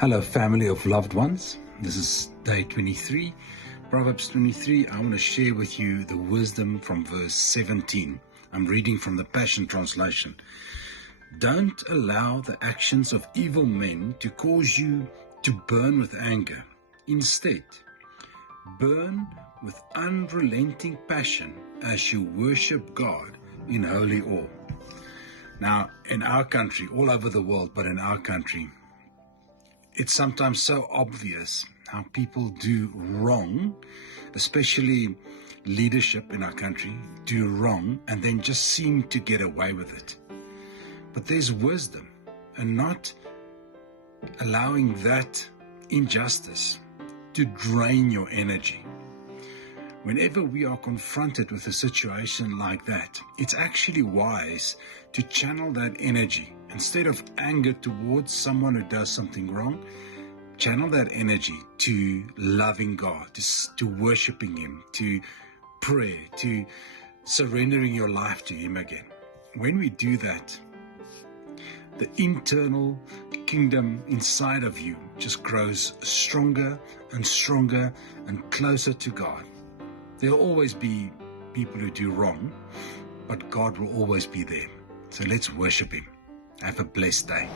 Hello, family of loved ones. This is day 23, Proverbs 23. I want to share with you the wisdom from verse 17. I'm reading from the Passion Translation. Don't allow the actions of evil men to cause you to burn with anger. Instead, burn with unrelenting passion as you worship God in holy awe. Now, in our country, all over the world, but in our country, it's sometimes so obvious how people do wrong, especially leadership in our country do wrong and then just seem to get away with it. But there's wisdom in not allowing that injustice to drain your energy. Whenever we are confronted with a situation like that, it's actually wise to channel that energy. Instead of anger towards someone who does something wrong, channel that energy to loving God, to worshiping Him, to prayer, to surrendering your life to Him again. When we do that, the internal kingdom inside of you just grows stronger and stronger and closer to God. There'll always be people who do wrong, but God will always be there. So let's worship Him. Have a blessed day.